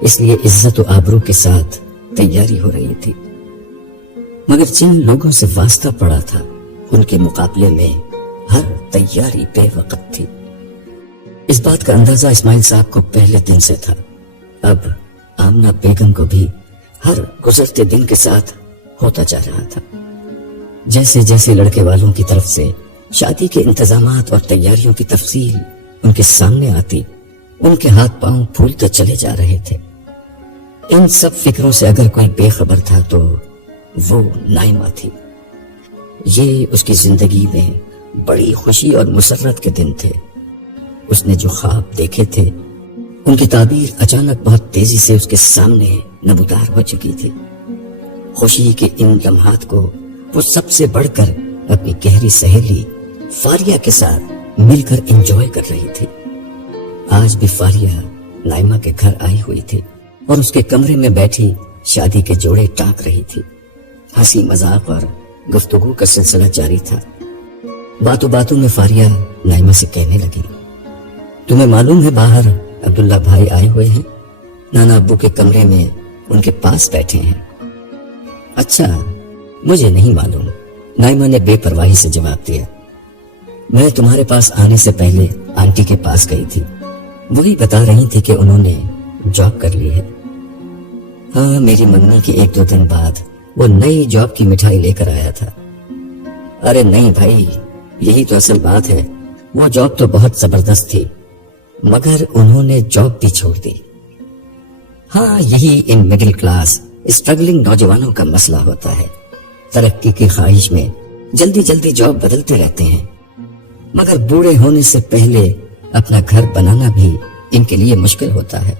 اس لیے عزت و آبرو کے ساتھ تیاری ہو رہی تھی۔ مگر جن لوگوں سے واسطہ پڑا تھا ان کے مقابلے میں ہر تیاری بے وقت تھی۔ اس بات کا اندازہ اسماعیل صاحب کو پہلے دن سے تھا، اب آمنہ بیگم کو بھی ہر گزرتے دن کے ساتھ ہوتا جا رہا تھا۔ جیسے جیسے لڑکے والوں کی طرف سے شادی کے انتظامات اور تیاریوں کی تفصیل ان کے سامنے آتی، ان کے ہاتھ پاؤں پھولتے چلے جا رہے تھے۔ ان سب فکروں سے اگر کوئی بے خبر تھا تو وہ نائمہ تھی۔ یہ اس کی زندگی میں بڑی خوشی اور مسرت کے دن تھے۔ اس نے جو خواب دیکھے تھے ان کی تعبیر اچانک بہت تیزی سے اس کے سامنے نمودار ہو چکی تھی۔ خوشی کے ان لمحات کو وہ سب سے بڑھ کر اپنی گہری سہیلی فاریہ کے ساتھ مل کر انجوائے کر رہی تھی۔ آج بھی فاریہ نائمہ کے گھر آئی ہوئی تھی اور اس کے کمرے میں بیٹھی شادی کے جوڑے ٹانک رہی تھی۔ ہنسی مذاق اور گفتگو کا سلسلہ جاری تھا۔ باتوں باتوں میں فاریہ نائمہ سے کہنے لگی، تمہیں معلوم ہے باہر عبداللہ بھائی آئے ہوئے ہیں، نانا ابو کے کمرے میں ان کے پاس بیٹھے ہیں۔ اچھا، مجھے نہیں معلوم، نائمہ نے بے پرواہی سے جواب دیا۔ میں تمہارے پاس آنے سے پہلے آنٹی کے پاس گئی تھی، وہی بتا رہی تھی کہ انہوں نے جاب کر لی ہے۔ ہاں، میری منگنی کے 1-2 دن بعد وہ نئی جاب کی مٹھائی لے کر آیا تھا۔ ارے نہیں بھائی، یہی تو اصل بات ہے، وہ جاب تو بہت زبردست تھی مگر انہوں نے جاب بھی چھوڑ دی۔ ہاں، یہی ان مڈل کلاس اسٹرگلنگ نوجوانوں کا مسئلہ ہوتا ہے، ترقی کی خواہش میں جلدی جلدی جاب بدلتے رہتے ہیں، مگر بوڑھے ہونے سے پہلے اپنا گھر بنانا بھی ان کے لیے مشکل ہوتا ہے۔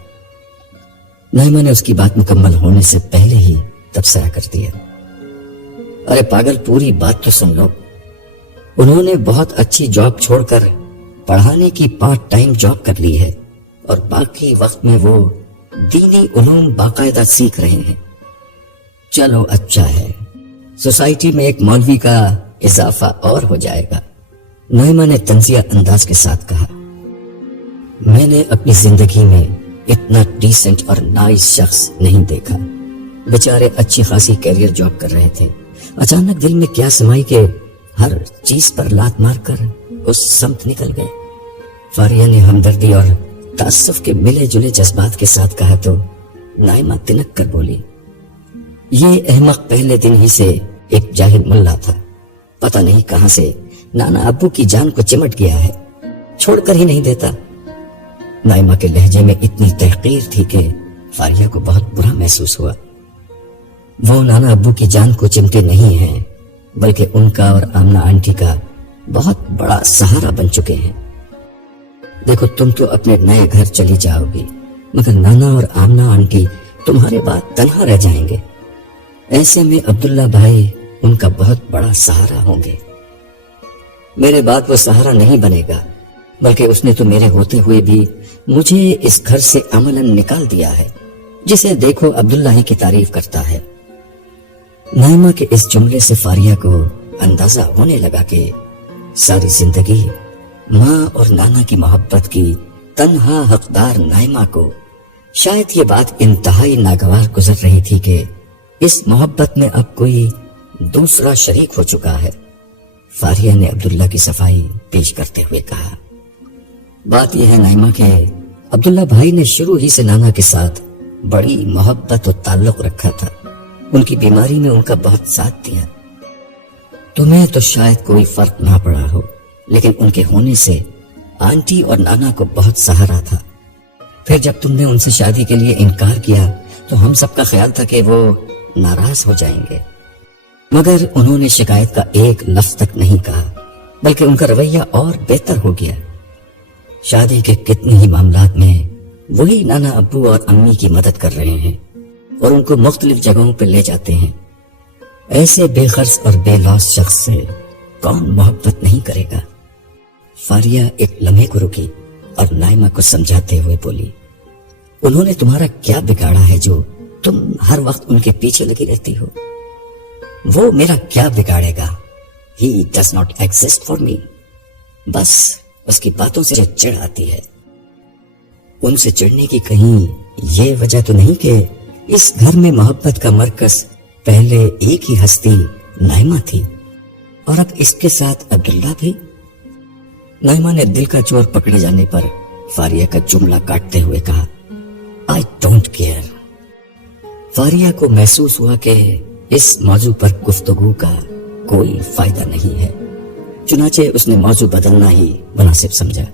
نائمہ نے اس کی بات مکمل ہونے سے پہلے ہی تبصرہ کر دیا۔ ارے پاگل، پوری بات تو سن لو، انہوں نے بہت اچھی جاب چھوڑ کر پڑھانے کی پارٹ ٹائم جاب کر لی ہے اور باقی وقت میں وہ دینی علوم باقاعدہ سیکھ رہے ہیں۔ چلو اچھا ہے، سوسائٹی میں ایک مولوی کا اضافہ اور ہو جائے گا، نائمہ نے طنزیہ انداز کے ساتھ کہا۔ میں نے اپنی زندگی میں اتنا ڈیسنٹ اور نائس شخص نہیں دیکھا، بیچارے اچھی خاصی کیریئر جاب کر رہے تھے، اچانک دل میں کیا سمائی کہ ہر چیز پر لات مار کر اس سمت نکل گئے۔ فاریہ نے ہمدردی اور تاسف کے ملے جلے جذبات کے ساتھ کہا تو نائمہ تنک کر بولی، یہ احمق پہلے دن ہی سے ایک جاہل ملا تھا، پتہ نہیں کہاں سے نانا ابو کی جان کو چمٹ گیا ہے، چھوڑ کر ہی نہیں دیتا۔ نائمہ کے لہجے میں اتنی تحقیر تھی کہ فاریہ کو بہت برا محسوس ہوا۔ وہ نانا ابو کی جان کو چمٹے نہیں ہیں، بلکہ ان کا اور آمنہ آنٹی کا بہت بڑا سہارا بن چکے ہیں۔ دیکھو تم تو اپنے نئے گھر چلی جاؤ گی، مگر نانا اور آمنہ آنٹی تمہارے بعد تنہا رہ جائیں گے۔ ایسے میں عبداللہ بھائی ان کا بہت بڑا سہارا ہوں گے۔ میرے بعد وہ سہارا نہیں بنے گا، بلکہ اس نے تو میرے ہوتے ہوئے بھی مجھے اس گھر سے عملاً نکال دیا ہے۔ جسے دیکھو عبداللہ ہی کی تعریف کرتا ہے۔ نائمہ کے اس جملے سے فاریہ کو اندازہ ہونے لگا کہ ساری زندگی ماں اور نانا کی محبت کی تنہا حقدار نائمہ کو شاید یہ بات انتہائی ناگوار گزر رہی تھی کہ اس محبت میں اب کوئی دوسرا شریک ہو چکا ہے۔ فاریہ نے عبداللہ کی صفائی پیش کرتے ہوئے کہا، بات یہ ہے نائمہ کہ عبداللہ بھائی نے شروع ہی سے نانا کے ساتھ بڑی محبت و تعلق رکھا تھا، ان کی بیماری میں ان کا بہت ساتھ دیا۔ تمہیں تو شاید کوئی فرق نہ پڑا ہو، لیکن ان کے ہونے سے آنٹی اور نانا کو بہت سہارا تھا۔ پھر جب تم نے ان سے شادی کے لیے انکار کیا تو ہم سب کا خیال تھا کہ وہ ناراض ہو جائیں گے، مگر انہوں نے شکایت کا ایک لفظ تک نہیں کہا، بلکہ ان کا رویہ اور بہتر ہو گیا۔ شادی کے کتنے ہی معاملات میں وہی نانا ابو اور امی کی مدد کر رہے ہیں اور ان کو مختلف جگہوں پہ لے جاتے ہیں۔ ایسے بے خرچ اور بے لوث شخص سے کون محبت نہیں کرے گا؟ فاریہ ایک لمحے کو رکی اور نائمہ کو سمجھاتے ہوئے بولی، انہوں نے تمہارا کیا بگاڑا ہے جو تم ہر وقت ان کے پیچھے لگی رہتی ہو؟ وہ میرا کیا بگاڑے گا؟ He does not exist for me۔ بس اس کی باتوں سے چڑ آتی ہے۔ ان سے چڑھنے کی کہیں یہ وجہ تو نہیں کہ اس گھر میں محبت کا مرکز پہلے ایک ہی ہستی نائمہ تھی اور اب اس کے ساتھ عبداللہ بھی؟ نائمہ نے دل کا چور پکڑے جانے پر فاریہ کا جملہ کاٹتے ہوئے کہا، I don't care۔ فاریہ کو محسوس ہوا کہ اس موضوع پر گفتگو کا کوئی فائدہ نہیں ہے، چنانچہ اس نے موضوع بدلنا ہی مناسب سمجھا۔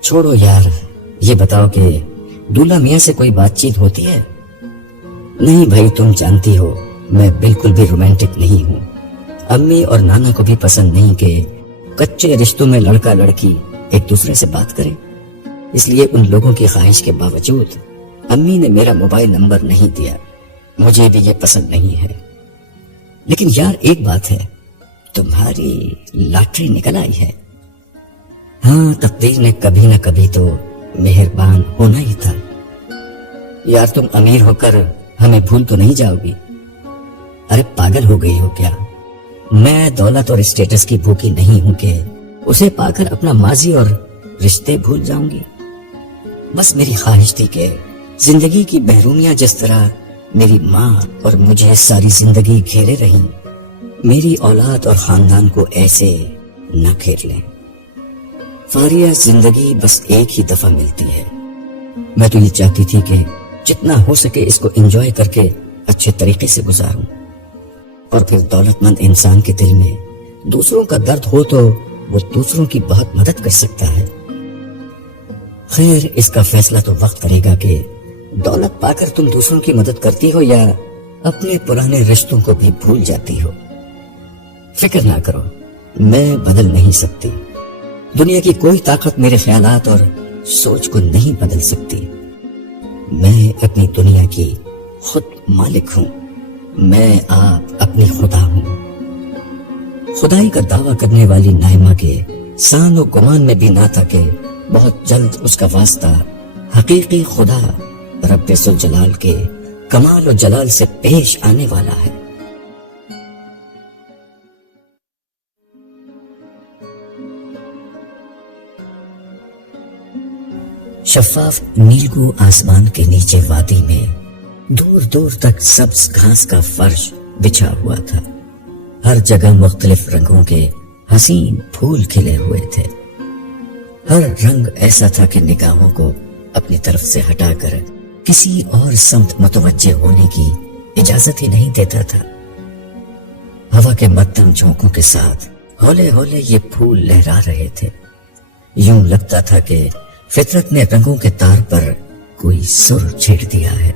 چھوڑو یار، یہ بتاؤ کہ دولہا میاں سے کوئی بات چیت ہوتی ہے؟ نہیں بھائی، تم جانتی ہو میں بالکل بھی رومانٹک نہیں ہوں۔ امی اور نانا کو بھی پسند نہیں کہ کچے رشتوں میں لڑکا لڑکی ایک دوسرے سے بات کرے، اس لیے ان لوگوں کی خواہش کے باوجود امی نے میرا موبائل نمبر نہیں دیا۔ مجھے بھی یہ پسند نہیں ہے۔ لیکن یار ایک بات ہے، تمہاری لاٹری نکل آئی ہے۔ ہاں، تقدیر نے کبھی نہ کبھی تو مہربان ہونا ہی تھا۔ یار تم امیر ہو کر ہمیں بھول تو نہیں جاؤ گی؟ ارے پاگل ہو گئی ہو کیا؟ میں دولت اور اسٹیٹس کی بھوکی نہیں ہوں کہ اسے پا کر اپنا ماضی اور رشتے بھول جاؤں گی۔ بس میری خواہش تھی کہ زندگی کی محرومیاں جس طرح میری ماں اور مجھے ساری زندگی گھیرے رہیں، میری اولاد اور خاندان کو ایسے نہ گھیر لیں۔ فاریہ، زندگی بس ایک ہی دفعہ ملتی ہے۔ میں تو یہ چاہتی تھی کہ جتنا ہو سکے اس کو انجوائے کر کے اچھے طریقے سے گزاروں، اور پھر دولت مند انسان کے دل میں دوسروں کا درد ہو تو وہ دوسروں کی بہت مدد کر سکتا ہے۔ خیر، اس کا فیصلہ تو وقت کرے گا کہ دولت پا کر تم دوسروں کی مدد کرتی ہو یا اپنے پرانے رشتوں کو بھی بھول جاتی ہو۔ فکر نہ کرو، میں بدل نہیں سکتی۔ دنیا کی کوئی طاقت میرے خیالات اور سوچ کو نہیں بدل سکتی۔ میں اپنی دنیا کی خود مالک ہوں۔ میں آپ اپنی خدا ہوں۔ خدائی کا دعویٰ کرنے والی نائمہ کے سان و گمان میں بھی نہ تھا کہ بہت جلد اس کا واسطہ حقیقی خدا رب ذوالجلال کے کمال و جلال سے پیش آنے والا ہے۔ شفاف نیلگو آسمان کے نیچے وادی میں دور دور تک سبز گھاس کا فرش بچھا ہوا تھا۔ ہر جگہ مختلف رنگوں کے حسین پھول کھلے ہوئے تھے۔ ہر رنگ ایسا تھا کہ نگاہوں کو اپنی طرف سے ہٹا کر کسی اور سمت متوجہ ہونے کی اجازت ہی نہیں دیتا تھا۔ ہوا کے مدھم جھونکوں کے ساتھ ہولے ہولے یہ پھول لہرا رہے تھے۔ یوں لگتا تھا کہ فطرت نے رنگوں کے تار پر کوئی سر چھیڑ دیا ہے،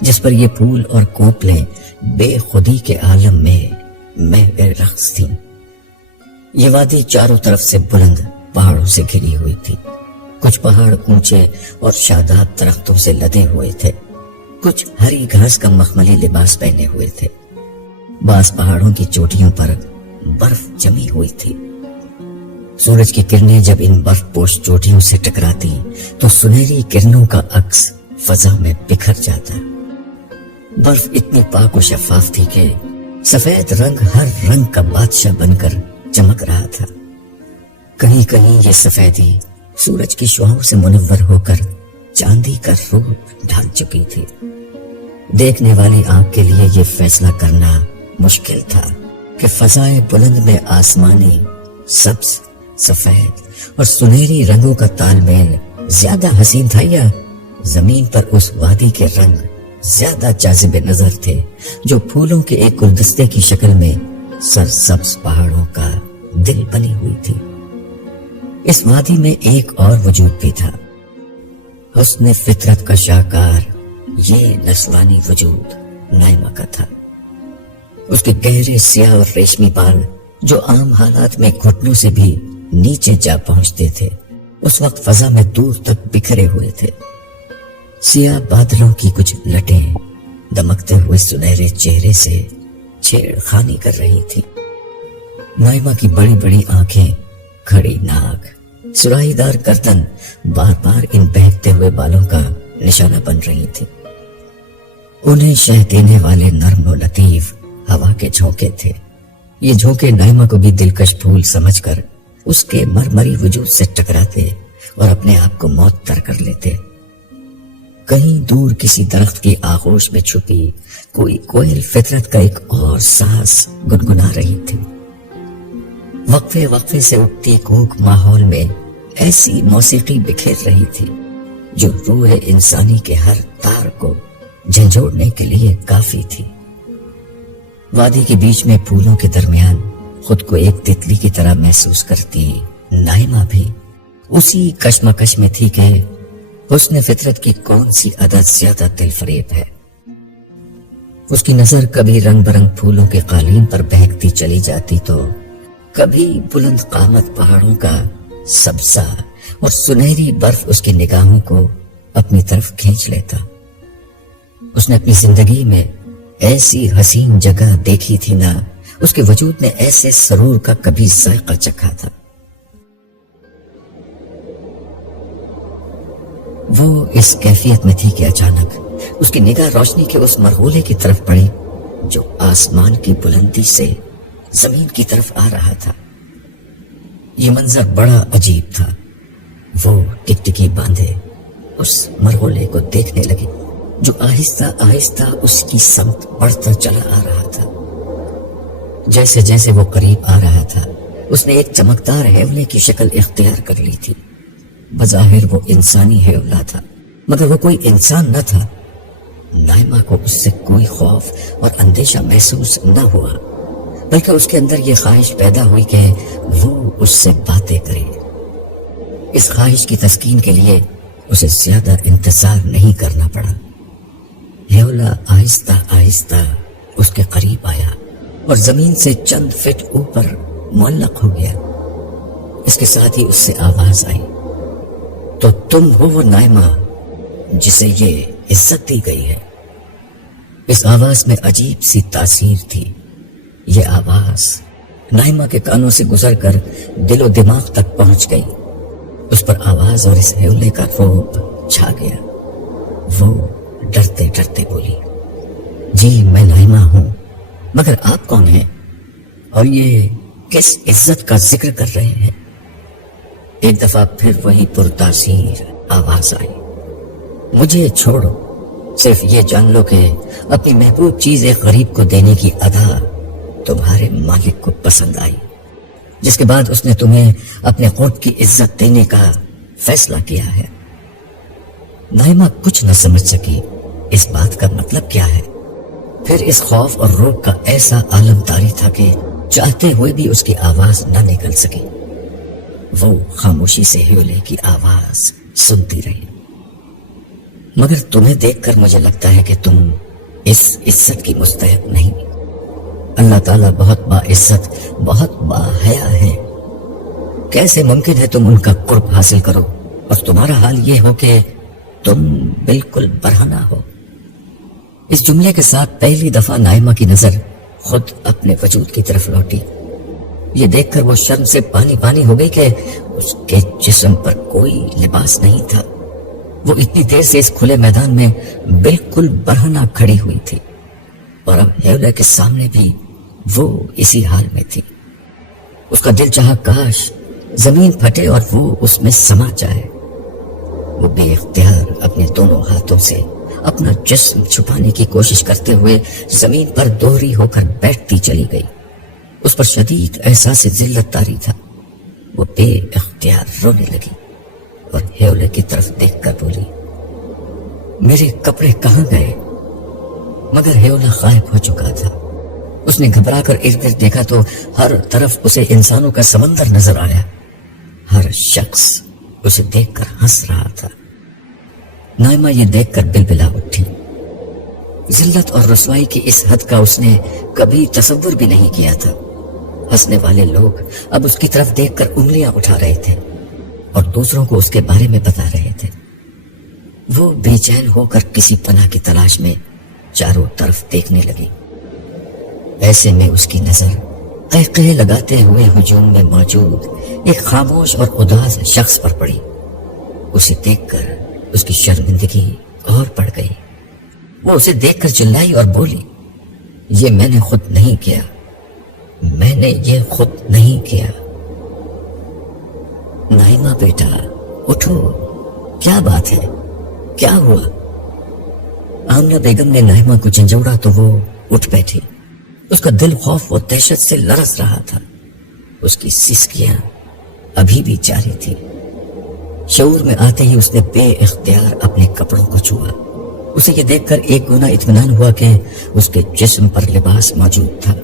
جس پر یہ پھول اور کوپلیں بے خودی کے عالم میں رقص تھیں۔ یہ وادی چاروں طرف سے بلند پہاڑوں سے گھری ہوئی تھی۔ کچھ پہاڑ اونچے اور شاداب درختوں سے لدے ہوئے تھے، کچھ ہری گھاس کا مخملی لباس پہنے ہوئے تھے۔ بعض پہاڑوں کی چوٹیوں پر برف جمی ہوئی تھی۔ سورج کی کرنیں جب ان برف پوش چوٹیوں سے ٹکراتی تو سنہری کرنوں کا عکس فضا میں بکھر جاتا۔ برف اتنی پاک و شفاف تھی کہ سفید رنگ ہر رنگ کا بادشاہ بن کر چمک رہا تھا۔ کہیں کہیں یہ سفیدی سورج کی شعاؤں سے منور ہو کر چاندی کا روپ ڈھال چکی تھی۔ دیکھنے والی آنکھ کے لیے یہ فیصلہ کرنا مشکل تھا کہ فضائے بلند میں آسمانی، سبز، سفید اور سنہری رنگوں کا تال میل زیادہ حسین تھا یا زمین پر اس وادی کے رنگ زیادہ جاذب نظر تھے جو پھولوں کے ایک گلدستے کی شکل میں سرسبز پہاڑوں کا دل بنی ہوئی تھی۔ اس وادی میں ایک اور وجود بھی تھا، حسن فطرت کا شاہکار یہ نسوانی وجود نائمہ کا تھا۔ اس کے گہرے سیاہ اور ریشمی بال جو عام حالات میں گھٹنوں سے بھی نیچے جا پہنچتے تھے، اس وقت فضا میں دور تک بکھرے ہوئے تھے۔ سیاہ بادلوں کی کچھ لٹیں دمکتے ہوئے سنہرے چہرے سے چھیڑ خانی کر رہی تھی۔ نائمہ کی بڑی بڑی آنکھیں، کھڑی ناک، سراہی دار گردن بار بار ان بہکتے ہوئے بالوں کا نشانہ بن رہی تھی۔ انہیں شہ دینے والے نرم و لطیف ہوا کے جھونکے تھے۔ یہ جھونکے نائمہ کو بھی دلکش پھول سمجھ کر اس کے مرمری وجود سے ٹکراتے اور اپنے آپ کو معطر کر لیتے۔ کہیں دور کسی درخت کی آغوش میں چھپی کوئی کوئل فطرت کا ایک اور ساز گنگنا رہی تھی۔ وقفے وقفے سے اٹھتی کوک ماحول میں ایسی موسیقی بکھیر رہی تھی جو روح انسانی کے ہر تار کو جھنجھوڑنے کے لیے کافی تھی۔ وادی کے بیچ میں پھولوں کے درمیان خود کو ایک تتلی کی طرح محسوس کرتی نائمہ بھی اسی کشمکش میں تھی کہ حسن فطرت کی کون سی عادت زیادہ دل فریب ہے۔ اس کی نظر کبھی رنگ برنگ پھولوں کے قالین پر بہکتی چلی جاتی تو کبھی بلند قامت پہاڑوں کا سبزہ اور سنہری برف اس کی نگاہوں کو اپنی طرف کھینچ لیتا۔ اس نے اپنی زندگی میں ایسی حسین جگہ دیکھی تھی نہ اس کے وجود نے ایسے سرور کا کبھی ذائقہ چکھا تھا۔ وہ اس کیفیت میں تھی کہ اچانک اس کی نگاہ روشنی کے اس مرغولے کی طرف پڑی جو آسمان کی بلندی سے زمین کی طرف آ رہا تھا۔ یہ منظر بڑا عجیب تھا۔ وہ ٹکٹکی باندھے اس مرغولے کو دیکھنے لگی جو آہستہ آہستہ اس کی سمت بڑھتا چلا آ رہا تھا۔ جیسے جیسے وہ قریب آ رہا تھا اس نے ایک چمکدار ہیولے کی شکل اختیار کر لی تھی۔ بظاہر وہ انسانی ہیولا تھا مگر وہ کوئی انسان نہ تھا۔ نائمہ کو اس سے کوئی خوف اور اندیشہ محسوس نہ ہوا بلکہ اس کے اندر یہ خواہش پیدا ہوئی کہ وہ اس سے باتیں کرے۔ اس خواہش کی تسکین کے لیے اسے زیادہ انتظار نہیں کرنا پڑا۔ ہیولا آہستہ آہستہ اس کے قریب آیا اور زمین سے چند فٹ اوپر معلق ہو گیا۔ اس کے ساتھ ہی اس سے آواز آئی، تو تم ہو وہ نائمہ جسے یہ عزت دی گئی ہے۔ اس آواز میں عجیب سی تاثیر تھی۔ یہ آواز نائمہ کے کانوں سے گزر کر دل و دماغ تک پہنچ گئی۔ اس پر آواز اور اس ہیولے کا رعب چھا گیا۔ وہ ڈرتے ڈرتے بولی، جی میں نائمہ ہوں، مگر آپ کون ہیں اور یہ کس عزت کا ذکر کر رہے ہیں؟ ایک دفعہ پھر وہی پرتاثیر آواز آئی، مجھے چھوڑو، صرف یہ جان لو کہ اپنی محبوب چیز ایک غریب کو دینے کی ادا تمہارے مالک کو پسند آئی، جس کے بعد اس نے تمہیں اپنے قرب کی عزت دینے کا فیصلہ کیا ہے۔ نائمہ کچھ نہ سمجھ سکی اس بات کا مطلب کیا ہے۔ پھر اس خوف اور روک کا ایسا عالم طاری تھا کہ چاہتے ہوئے بھی اس کی آواز نہ نکل سکی۔ وہ خاموشی سے ہیولے کی آواز سنتی رہی۔ مگر تمہیں دیکھ کر مجھے لگتا ہے کہ تم اس عزت کی مستحق نہیں۔ اللہ تعالیٰ بہت با عزت، بہت با حیا ہے۔ کیسے ممکن ہے تم ان کا قرب حاصل کرو اور تمہارا حال یہ ہو کہ تم بالکل برہنہ ہو؟ اس جملے کے ساتھ پہلی دفعہ نائمہ کی نظر خود اپنے وجود کی طرف لوٹی۔ یہ دیکھ کر وہ شرم سے پانی پانی ہو گئی کہ اس کے جسم پر کوئی لباس نہیں تھا۔ وہ اتنی دیر سے اس کھلے میدان میں بالکل برہنہ کھڑی ہوئی تھی، اور اب ہیولے کے سامنے بھی وہ اسی حال میں تھی۔ اس کا دل چاہا کاش زمین پھٹے اور وہ اس میں سما جائے۔ وہ بے اختیار اپنے دونوں ہاتھوں سے اپنا جسم چھپانے کی کوشش کرتے ہوئے زمین پر دوہری ہو کر بیٹھتی چلی گئی۔ اس پر شدید احساس ذلت طاری تھا۔ وہ بے اختیار رونے لگی اور ہیولے کی طرف دیکھ کر بولی، میرے کپڑے کہاں گئے؟ مگر ہیولا غائب ہو چکا تھا۔ اس نے گھبرا کر ارد گرد دیکھا تو ہر طرف اسے انسانوں کا سمندر نظر آیا۔ ہر شخص اسے دیکھ کر ہنس رہا تھا۔ نائمہ یہ دیکھ کر بلبلا اٹھی۔ ذلت اور رسوائی کی اس حد کا اس نے کبھی تصور بھی نہیں کیا تھا۔ ہنسنے والے لوگ اب اس کی طرف دیکھ کر انگلیاں اٹھا رہے تھے اور دوسروں کو اس کے بارے میں بتا رہے تھے۔ وہ بے چین ہو کر کسی پناہ کی تلاش میں چاروں طرف دیکھنے لگی۔ ایسے میں اس کی نظر قہقہے لگاتے ہوئے ہجوم میں موجود ایک خاموش اور اداس شخص پر پڑی۔ اسے دیکھ کر اس کی شرمندگی اور بڑھ گئی۔ وہ اسے دیکھ کر چلائی اور بولی، یہ میں نے خود نہیں کیا، میں نے یہ خود نہیں کیا۔ نائمہ بیٹا اٹھو، کیا بات ہے، کیا ہوا؟ آمنہ بیگم نے نائمہ کو جھنجھوڑا تو وہ اٹھ بیٹھی۔ اس کا دل خوف و دہشت سے لرز رہا تھا۔ اس کی سسکیاں ابھی بھی جاری تھی۔ شعور میں آتے ہی اس نے بے اختیار اپنے کپڑوں کو چھوا۔ اسے یہ دیکھ کر ایک گنا اطمینان ہوا کہ اس کے جسم پر لباس موجود تھا۔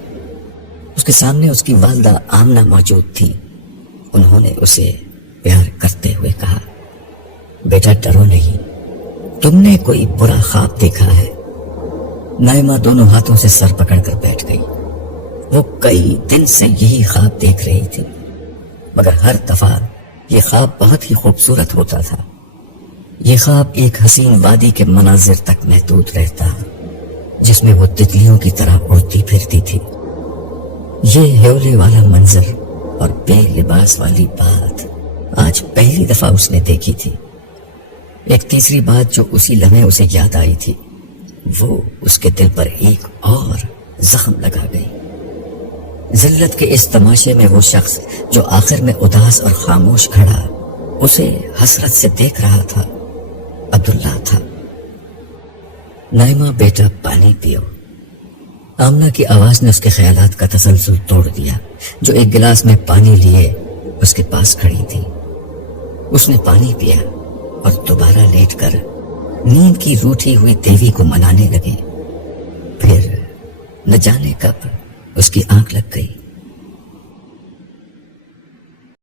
اس کے سامنے اس کی والدہ آمنہ موجود تھی۔ انہوں نے اسے پیار کرتے ہوئے کہا، بیٹا ڈرو نہیں، تم نے کوئی برا خواب دیکھا ہے؟ نائمہ دونوں ہاتھوں سے سر پکڑ کر بیٹھ گئی۔ وہ کئی دن سے یہی خواب دیکھ رہی تھی، مگر ہر دفعہ یہ خواب بہت ہی خوبصورت ہوتا تھا۔ یہ خواب ایک حسین وادی کے مناظر تک محدود رہتا، جس میں وہ تتلیوں کی طرح اڑتی پھرتی تھی۔ یہ ہیولے والا منظر اور بے لباس والی بات آج پہلی دفعہ اس نے دیکھی تھی۔ ایک تیسری بات جو اسی لمحے اسے یاد آئی تھی، وہ اس کے دل پر ایک اور زخم لگا گئی۔ ذلت کے اس تماشے میں وہ شخص جو آخر میں اداس اور خاموش کھڑا اسے حسرت سے دیکھ رہا تھا، عبداللہ تھا۔ نائمہ بیٹا پانی پیو۔ آمنہ کی آواز نے اس کے خیالات کا تسلسل توڑ دیا۔ جو ایک گلاس میں پانی لیے اس کے پاس کھڑی تھی، اس نے پانی پیا اور دوبارہ لیٹ کر نیند کی روٹھی ہوئی دیوی کو منانے لگے۔ پھر نہ جانے کب اس کی آنکھ لگ گئی۔